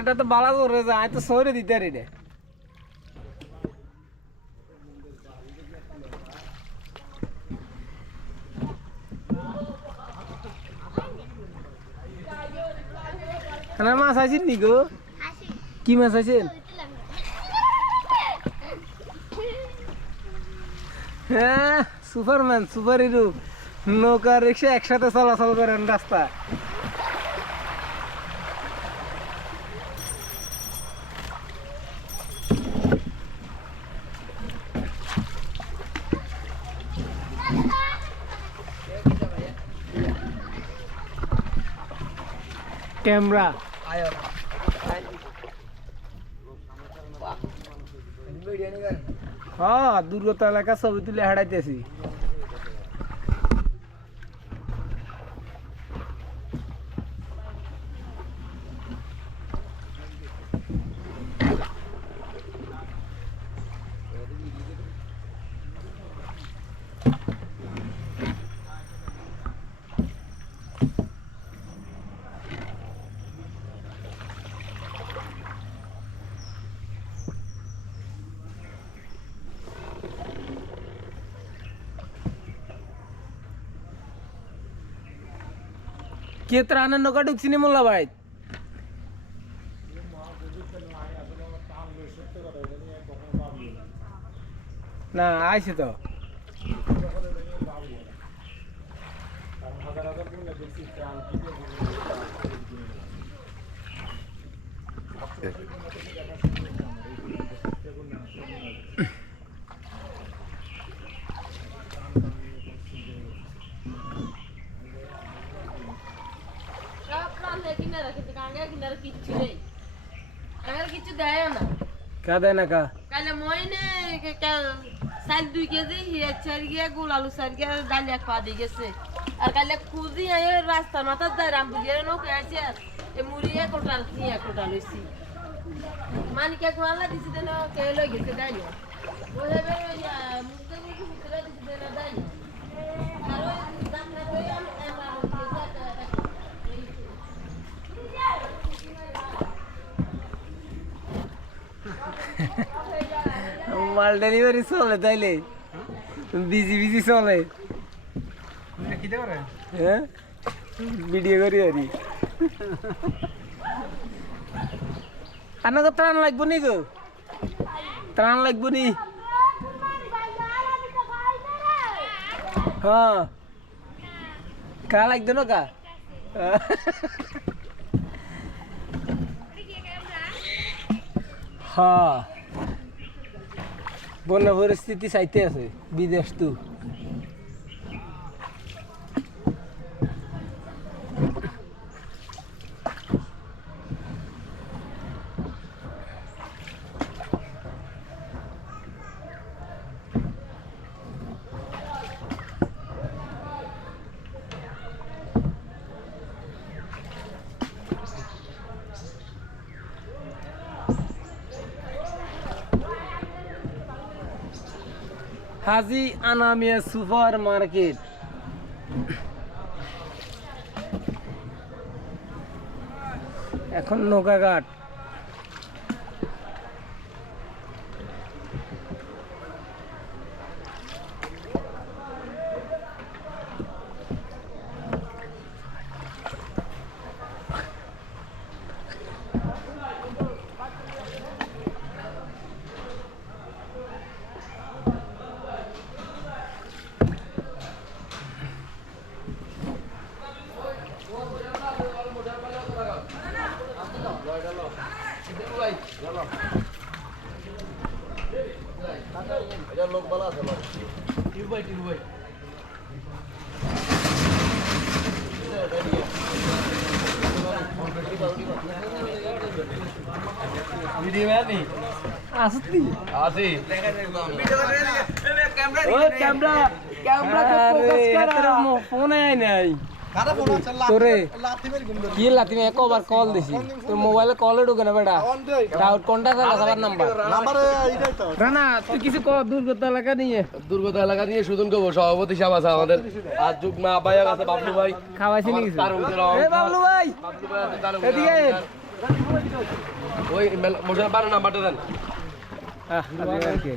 এটা তো বালা করে যায় তো সরে দিতে রে মাছ আছেন নি গো কি মাছ আছেন হ্যাঁ সুপারম্যান সুপার হিরো নৌকা রিক্সা একসাথে চলাচল করেন রাস্তা ক্যামেরা হ্যাঁ দুর্গত এলাকা ছবি তুলে হারাইতেছি কে ত্রাণের নৌকা ঢুকছিনি মোল্লা ভাই না আইসি তো কা দেয় না কা কালে মইনে সাল 2 কেজি হিয়া 4 গিয়া গোল আলু 4 গিয়া ডালিয়া খা দি গেছে আর কালে খুদি আয় রাস্তা মাথা যায় রাম বুঝিয়ে নো কাছে এ মুড়িয়ে কোটাল কিয়া কোটাল হইছি মানিকে গোয়ালা দিছি দেন কে লই গেছে ডাইয়া ওহেবে মুতে মুতে দিছি দেন ডাইয়া আর ওই জামনা কইয়া মাল ডেলিভারি চলে তাইলে বিজি বিজি চলে হ্যাঁ ভিডিও করি আরি আপনাকে ত্রাণ লাগবো নি গো ত্রাণ লাগবো নি হ্যাঁ কা লাগতো না কা হ্যাঁ বন্যা পরিস্থিতি চাইতে আছে বিদেশ তো হাজি আনামিয়া সুপার মার্কেট এখন নৌকাঘাট লোক বলা আছে ফোন আয় নাই তোরে কি লাতি মে কবার কল দিছি তোর মোবাইলে কলে ঢোকে না বেটা তাও কোনটা চালা সবার নাম্বার রানা তুই কিছু কর দুর্গত এলাকা নিয়ে দুর্গত এলাকা দিয়ে সুজন কব সভাপতি সাহেব আছে আমাদের আর যুগমা আবাইয়া আছে বাবলু ভাই খাওয়াইছি নি কিছু তার ভিতরে এ বাবলু ভাই বাবলু ভাই আছে তার এদিকে আয়। ওই মোশার পারে নাম্বারটা দেন আহ, আরে আর কি?